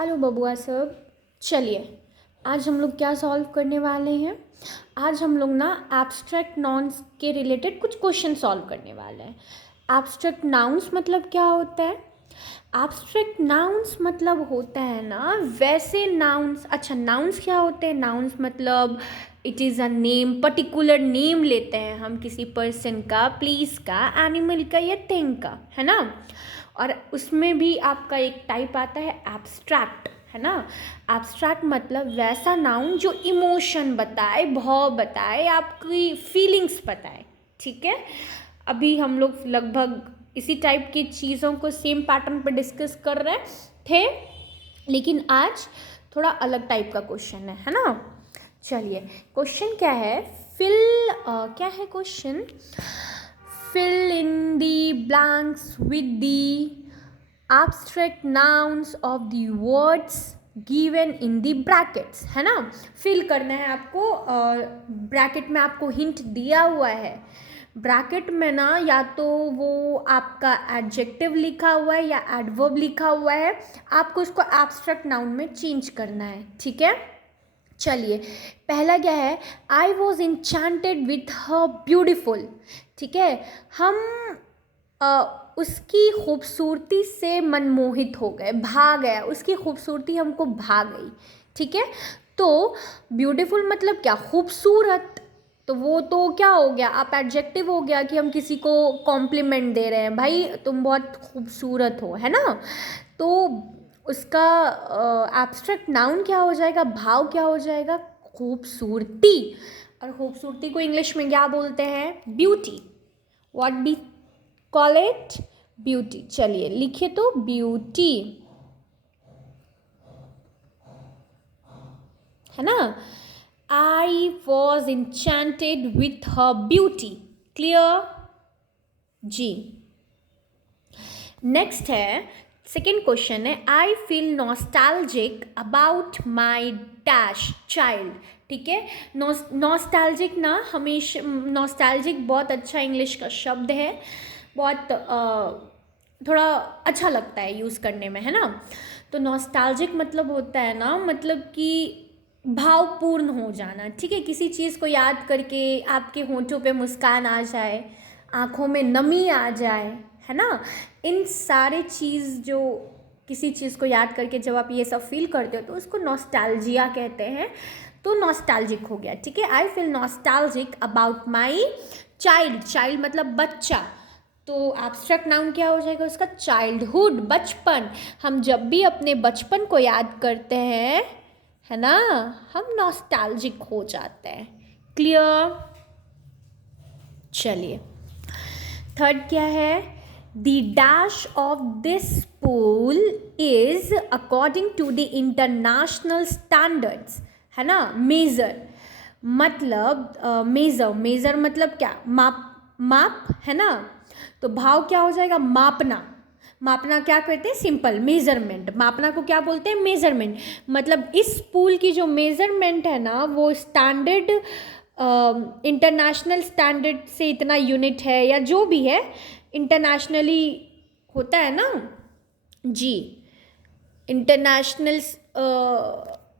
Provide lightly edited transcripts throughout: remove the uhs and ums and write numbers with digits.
Hello बबुआ सब। चलिए आज हम लोग क्या सॉल्व करने वाले हैं। आज हम लोग ना एब्स्ट्रैक्ट नाउन्स के रिलेटेड कुछ क्वेश्चन सॉल्व करने वाले हैं। एब्स्ट्रैक्ट नाउन्स मतलब क्या होता है? एब्स्ट्रैक्ट नाउन्स मतलब होता है ना वैसे नाउन्स। अच्छा, नाउन्स क्या होते हैं? नाउन्स मतलब it is a name, particular name लेते हैं हम किसी पर्सन का, प्लेस का, एनिमल का या थिंग का, है ना। और उसमें भी आपका एक टाइप आता है एब्स्ट्रैक्ट, है ना। एब्स्ट्रैक्ट मतलब वैसा नाउन जो इमोशन बताए, भाव बताए, आपकी फीलिंग्स बताए, ठीक है। अभी हम लोग लगभग इसी टाइप की चीज़ों को सेम पैटर्न पर डिस्कस कर रहे थे, लेकिन आज थोड़ा अलग टाइप का क्वेश्चन है ना। चलिए क्वेश्चन क्या है? क्या है question? fill in the blanks with the abstract nouns of the words given in the brackets, है ना। फिल करना है आपको, ब्रैकेट में आपको हिंट दिया हुआ है। ब्रैकेट में ना या तो वो आपका एडजेक्टिव लिखा हुआ है या एडवर्ब लिखा हुआ है, आपको उसको एब्स्ट्रैक्ट नाउन में चेंज करना है, ठीक है। चलिए पहला क्या है? आई was enchanted with her beautiful, ठीक है। हम उसकी खूबसूरती से मनमोहित हो गए, भा गया, उसकी खूबसूरती हमको भा गई, ठीक है। तो ब्यूटीफुल मतलब क्या? खूबसूरत। तो वो तो क्या हो गया? आप एडजेक्टिव हो गया कि हम किसी को कॉम्प्लीमेंट दे रहे हैं, भाई तुम बहुत खूबसूरत हो, है ना। तो उसका एब्स्ट्रैक्ट नाउन क्या हो जाएगा? भाव क्या हो जाएगा? खूबसूरती। और खूबसूरती को इंग्लिश में क्या बोलते हैं? Beauty. What we call it? Beauty. चलिए लिखिए तो ब्यूटी, है ना। I was enchanted with her beauty. Clear जी। नेक्स्ट है, सेकेंड क्वेश्चन है, I feel nostalgic about my dash child, ठीक है। नॉस्टैल्जिक ना हमेशा, नॉस्टैल्जिक बहुत अच्छा इंग्लिश का शब्द है, बहुत थोड़ा अच्छा लगता है यूज़ करने में, है ना। तो नॉस्टैल्जिक मतलब होता है ना, मतलब कि भावपूर्ण हो जाना, ठीक है। किसी चीज़ को याद करके आपके होंठों पे मुस्कान आ जाए, आँखों में नमी आ जाए, है ना। इन सारे चीज़ जो किसी चीज़ को याद करके जब आप ये सब फील करते हो तो उसको नॉस्टैल्जिया कहते हैं। तो नॉस्टैल्जिक हो गया, ठीक है। I feel nostalgic about my child. Child मतलब बच्चा, तो एब्स्ट्रैक्ट नाउन क्या हो जाएगा उसका? चाइल्डहुड, बचपन। हम जब भी अपने बचपन को याद करते हैं, है ना, हम नॉस्टैल्जिक हो जाते हैं। क्लियर? चलिए थर्ड क्या है? The dash of this pool is according to the international standards, है ना। मेजर मतलब मेजर मतलब क्या? माप, माप, है ना। तो भाव क्या हो जाएगा? मापना। मापना क्या कहते हैं? Simple measurement. मापना को क्या बोलते हैं? मेजरमेंट। मतलब इस पूल की जो मेजरमेंट है ना वो स्टैंडर्ड, इंटरनेशनल स्टैंडर्ड से इतना यूनिट है या जो भी है, इंटरनेशनली होता है ना जी, इंटरनेशनल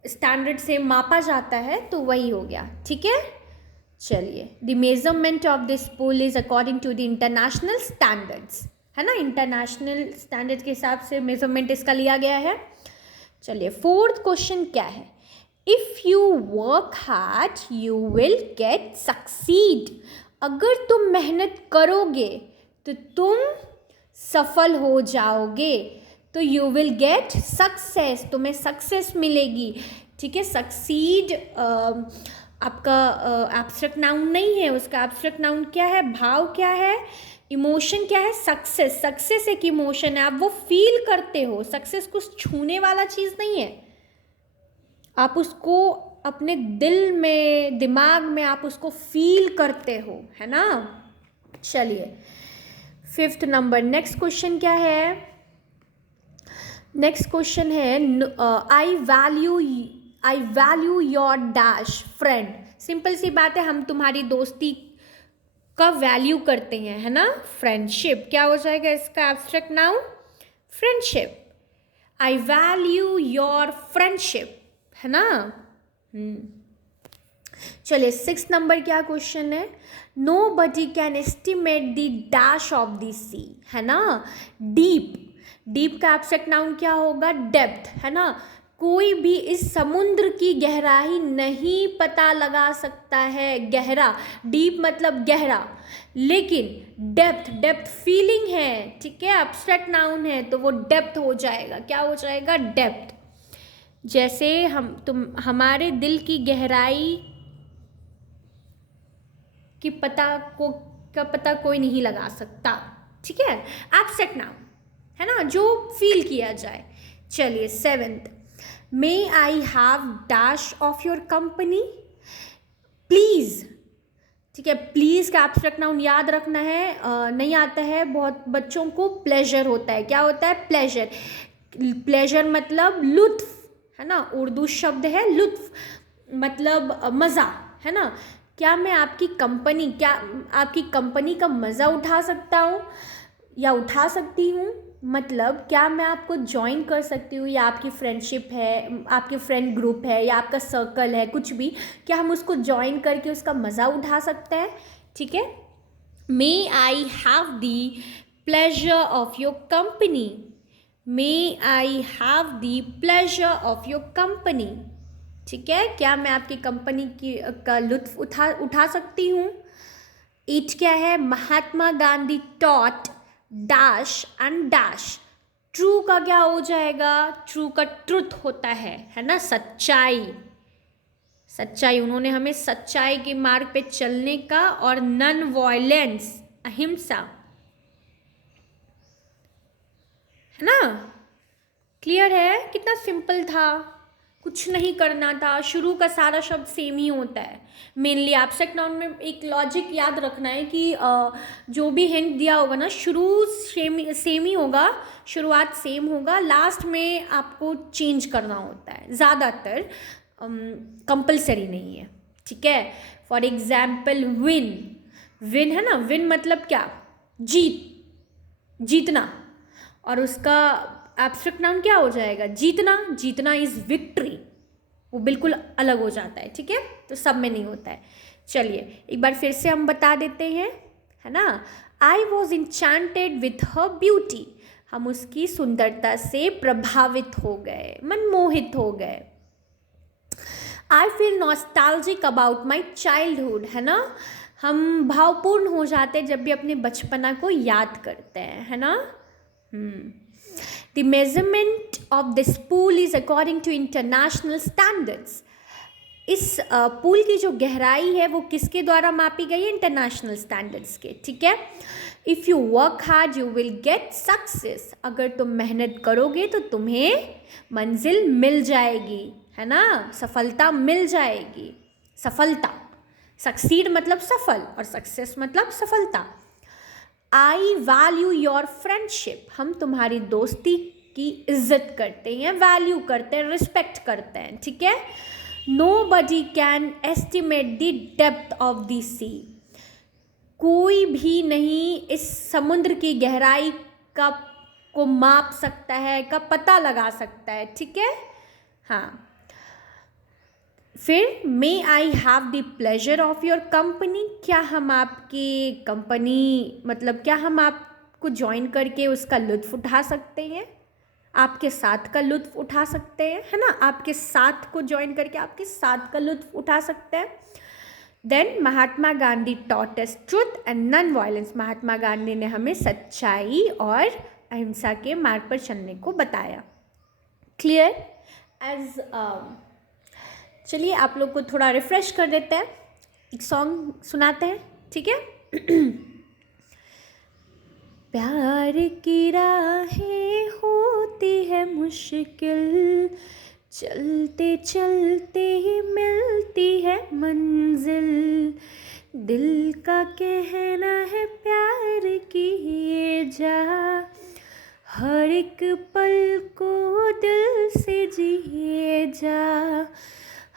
स्टैंडर्ड से मापा जाता है, तो वही हो गया, ठीक है। चलिए the measurement of this pool is according to the international standards, है ना। इंटरनेशनल स्टैंडर्ड के हिसाब से मेजरमेंट इसका लिया गया है। चलिए फोर्थ क्वेश्चन क्या है? If you work hard you will get succeed. अगर तुम मेहनत करोगे तो तुम सफल हो जाओगे। तो यू विल गेट सक्सेस, तुम्हें सक्सेस मिलेगी, ठीक है। सक्सीड आपका एब्स्ट्रैक्ट नाउन नहीं है, उसका एब्स्ट्रैक्ट नाउन क्या है? भाव क्या है? इमोशन क्या है? सक्सेस। सक्सेस एक इमोशन है, आप वो फील करते हो। सक्सेस कुछ छूने वाला चीज़ नहीं है, आप उसको अपने दिल में, दिमाग में आप उसको फील करते हो, है ना। चलिए फिफ्थ नंबर, नेक्स्ट क्वेश्चन क्या है? नेक्स्ट क्वेश्चन है I value your dash friend. Simple सी बात है, हम तुम्हारी दोस्ती का वैल्यू करते हैं, है ना। फ्रेंडशिप क्या हो जाएगा इसका abstract noun? Friendship. I value your friendship, है ना। चलिए 6 नंबर क्या क्वेश्चन है, nobody can estimate the dash of the sea, है ना। डीप, डीप का एब्स्ट्रैक्ट नाउन क्या होगा, डेप्थ, है ना। कोई भी इस समुद्र की गहराई नहीं पता लगा सकता है, गहरा, डीप मतलब गहरा, लेकिन डेप्थ, डेप्थ फीलिंग है, ठीक है, एब्स्ट्रैक्ट नाउन है तो वो डेप्थ हो जाएगा, क्या हो जाएगा, डेप्थ। जैसे हमारे दिल की गहराई कि पता कोई नहीं लगा सकता, ठीक है, एब्स्ट्रैक्ट नाउन, है ना, जो फील किया जाए। चलिए 7th, may I have dash of your company, please, ठीक है, प्लीज़ का एब्स्ट्रैक्ट नाउन याद रखना है, नहीं आता है बहुत बच्चों को, प्लेजर होता है, क्या होता है, प्लेजर, प्लेजर मतलब लुत्फ, है ना, उर्दू शब्द है लुत्फ, मतलब मज़ा, है ना। क्या मैं आपकी कंपनी का मज़ा उठा सकता हूँ या उठा सकती हूँ, मतलब क्या मैं आपको ज्वाइन कर सकती हूँ, या आपकी फ्रेंडशिप है, आपके फ्रेंड ग्रुप है, या आपका सर्कल है, कुछ भी, क्या हम उसको ज्वाइन करके उसका मज़ा उठा सकते हैं, ठीक है। May I have the pleasure of your company, may I have the pleasure of your company, ठीक है, क्या मैं आपकी कंपनी का लुत्फ उठा सकती हूँ। 8 क्या है, Mahatma Gandhi taught dash and dash, true का क्या हो जाएगा, ट्रू का ट्रुथ होता है ना, सच्चाई, सच्चाई, उन्होंने हमें सच्चाई के मार्ग पे चलने का, और नॉन वायलेंस, अहिंसा, है ना। क्लियर है, कितना सिंपल था, कुछ नहीं करना था, शुरू का सारा शब्द सेम ही होता है। मेनली एब्स्ट्रैक्ट नाउन में एक लॉजिक याद रखना है कि जो भी हिंट दिया होगा ना, शुरू सेम ही होगा, शुरुआत सेम होगा, लास्ट में आपको चेंज करना होता है, ज़्यादातर कंपलसरी नहीं है, ठीक है। फॉर एग्जाम्पल विन, विन है ना, विन मतलब क्या, जीतना, और उसका एब्स्ट्रैक्ट नाउन क्या हो जाएगा, जीतना, जीतना इज विक्ट्री, वो बिल्कुल अलग हो जाता है, ठीक है, तो सब में नहीं होता है। चलिए एक बार फिर से हम बता देते हैं, है ना। I was enchanted with her beauty, हम उसकी सुंदरता से प्रभावित हो गए, मनमोहित हो गए। आई feel nostalgic about my childhood, है ना, हम भावपूर्ण हो जाते हैं जब भी अपने बचपना को याद करते हैं, है ना। The measurement of this pool is according to international standards. इस पूल की जो गहराई है वो किसके द्वारा मापी गई है, इंटरनेशनल स्टैंडर्ड्स के, ठीक है। If you work hard you will get success, अगर तुम मेहनत करोगे तो तुम्हें मंजिल मिल जाएगी, है ना, सफलता मिल जाएगी, सफलता, सक्सीड मतलब सफल, और सक्सेस मतलब सफलता। आई वैल्यू योर फ्रेंडशिप, हम तुम्हारी दोस्ती की इज्जत करते हैं, वैल्यू करते हैं, रिस्पेक्ट करते हैं, ठीक है। Nobody can estimate the depth of the sea, कोई भी नहीं इस समुद्र की गहराई को माप सकता है, का पता लगा सकता है, ठीक है। हाँ, फिर may I have the pleasure of your company, क्या हम आपकी कंपनी, मतलब क्या हम आपको ज्वाइन करके उसका लुत्फ़ उठा सकते हैं, आपके साथ का लुत्फ़ उठा सकते हैं, है ना, आपके साथ को ज्वाइन करके आपके साथ का लुत्फ़ उठा सकते हैं। Then Mahatma Gandhi taught us truth and non violence, Mahatma Gandhi ने हमें सच्चाई और अहिंसा के मार्ग पर चलने को बताया। क्लियर एज चलिए आप लोग को थोड़ा रिफ्रेश कर देते हैं, एक सॉन्ग सुनाते हैं, ठीक है। प्यार की राहें होती है मुश्किल, चलते चलते ही मिलती है मंजिल, दिल का कहना है प्यार की ये जा, हर एक पल को दिल से जिए जा।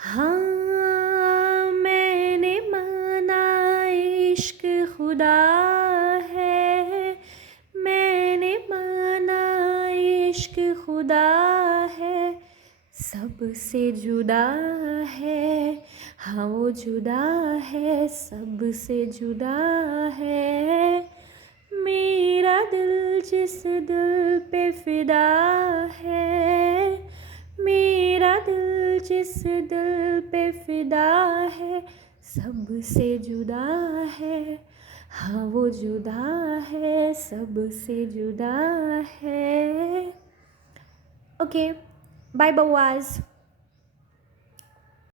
हाँ मैंने माना इश्क खुदा है, मैंने माना इश्क खुदा जुदा है, सबसे जुदा है, हाँ वो जुदा है, सबसे जुदा है। मेरा दिल जिस दिल पे फिदा है, मेरा दिल जिस दिल पे फिदा है, सबसे जुदा है, हाँ वो जुदा है, सबसे जुदा है। Okay, bye बवाज।